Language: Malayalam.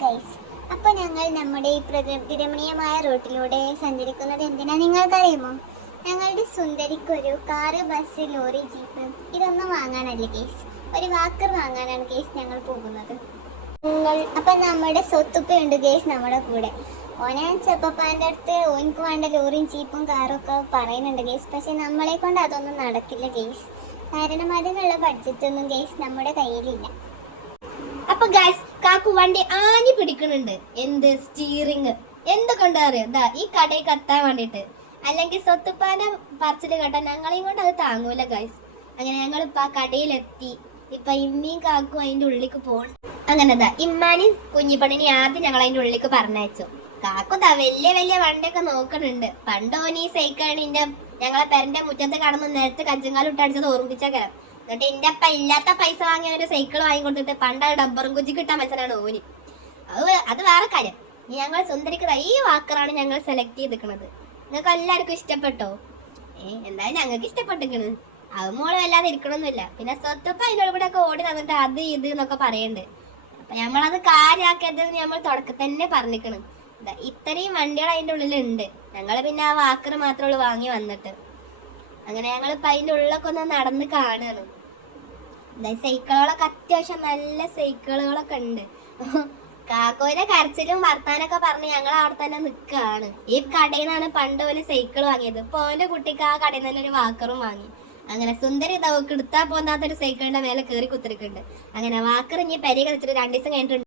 ഗൈസ്, അപ്പോൾ ഞങ്ങൾ നമ്മുടെ ഈ പ്രകൃതിരമണീയമായ റൂട്ടിലൂടെ സഞ്ചരിക്കുന്നത് എന്തിനാ നിങ്ങൾക്കറിയുമോ? ഞങ്ങളുടെ സുന്ദരിക്കൊരു കാറ്, ബസ്, ലോറി, ജീപ്പ് ഇതൊന്നും വാങ്ങാനല്ല ഗൈസ്, ഒരു വാക്കർ വാങ്ങാനാണ് ഗൈസ് ഞങ്ങൾ പോകുന്നത്. അപ്പം നമ്മുടെ സ്വത്തുപ്പയുണ്ട് ഗൈസ് നമ്മുടെ കൂടെ. ഓനെ ചെപ്പപ്പാൻ്റെ അടുത്ത് ഓനിക്ക് വേണ്ട ലോറിയും ജീപ്പും കാറും ഒക്കെ പറയുന്നുണ്ട് ഗൈസ്. പക്ഷെ നമ്മളെ കൊണ്ട് അതൊന്നും നടക്കില്ല ഗൈസ്, കാരണം അതിനുള്ള ബഡ്ജറ്റൊന്നും ഗൈസ് നമ്മുടെ കയ്യിലില്ല. അപ്പൊ ഗൈസ്, കാക്കു വണ്ടി ആഞ്ഞു പിടിക്കുന്നുണ്ട്. എന്ത് സ്റ്റീറിങ് എന്തൊക്കെ ഉണ്ട് അറിയാം, ഈ കടയിൽ എത്താൻ വേണ്ടിട്ട്. അല്ലെങ്കിൽ സ്വത്തുപ്പാന്റെ പറച്ചില് കേട്ടാ ഞങ്ങളെയും കൊണ്ട് അത് താങ്ങൂല ഗൈസ്. അങ്ങനെ ഞങ്ങൾ ഇപ്പൊ ആ കടയിലെത്തി. ഇപ്പൊ ഇമ്മയും കാക്കും അതിന്റെ ഉള്ളിലേക്ക് പോകണം. അങ്ങനെതാ ഇമ്മാനും കുഞ്ഞിപ്പണിനെ ആദ്യം ഞങ്ങൾ അതിന്റെ ഉള്ളിലേക്ക് പറഞ്ഞയച്ചു. കാക്കുതാ വലിയ വലിയ വണ്ടിയൊക്കെ നോക്കണുണ്ട്. പണ്ടോനി സൈക്കിളിന്റെ ഞങ്ങളെ പെരന്റെ മുറ്റത്ത് കടന്ന് നേരത്തെ കഞ്ചങ്കാലും ഇട്ടടിച്ചത് ഓർമ്മിച്ചേക്കാം. എന്നിട്ട് എന്റെ അപ്പ ഇല്ലാത്ത പൈസ വാങ്ങിയ ഒരു സൈക്കിൾ വാങ്ങിക്കൊണ്ടിട്ട് പണ്ട് ഡബ്ബറും കുജി കിട്ടാൻ മനസ്സിലാണ് ഓന്. അത് വേറെ കാര്യം. ഞങ്ങൾ സുന്ദരിക്ക് ഈ വാക്കറാണ് ഞങ്ങൾ സെലക്ട് ചെയ്തിരിക്കുന്നത്. നിങ്ങൾക്ക് എല്ലാവർക്കും ഇഷ്ടപ്പെട്ടോ? എന്തായാലും ഞങ്ങൾക്ക് ഇഷ്ടപ്പെട്ടിരിക്കണ്. അത് മോള് വല്ലാതെ ഇരിക്കണമൊന്നുമില്ല. പിന്നെ സ്വത്തപ്പ അതിൻ്റെ കൂടെ ഒക്കെ ഓടി തന്നിട്ട് അത് ഇത് എന്നൊക്കെ പറയുന്നുണ്ട്. അപ്പൊ നമ്മളത് കാര്യാക്കിയത് നമ്മൾ തുടക്കത്തിൽ തന്നെ പറഞ്ഞിരിക്കണം. ഇത്രയും വണ്ടികൾ അതിൻ്റെ ഉള്ളിലുണ്ട്. ഞങ്ങൾ പിന്നെ ആ വാക്കർ മാത്രമേ ഉള്ളൂ വാങ്ങി വന്നിട്ട്. അങ്ങനെ ഞങ്ങളിപ്പോൾ അതിൻ്റെ ഉള്ളിലൊക്കെ ഒന്ന് നടന്ന് കാണുകയാണ്. സൈക്കിളുകളൊക്കെ അത്യാവശ്യം നല്ല സൈക്കിളുകളൊക്കെ ഉണ്ട്. കാക്കോയുടെ കരച്ചിലും വർത്താനൊക്കെ പറഞ്ഞ് ഞങ്ങൾ അവിടെ തന്നെ നിൽക്കുകയാണ്. ഈ കടയിൽ നിന്നാണ് പണ്ട് പോലെ സൈക്കിൾ വാങ്ങിയത്. ഇപ്പോൾ ഓൻ്റെ കുട്ടിക്ക് ആ കടയിൽ നിന്ന് തന്നെ ഒരു വാക്കറും വാങ്ങി. അങ്ങനെ സുന്ദരി ഇതൊക്കെ എടുത്താൽ പോകാത്തൊരു സൈക്കിളിന്റെ മേലെ കയറി കുത്തിരിക്കുന്നുണ്ട്. അങ്ങനെ വാക്കർ ഇനി പെരി കളിച്ചിട്ട് 2 ദിവസം കഴിഞ്ഞിട്ടുണ്ട്.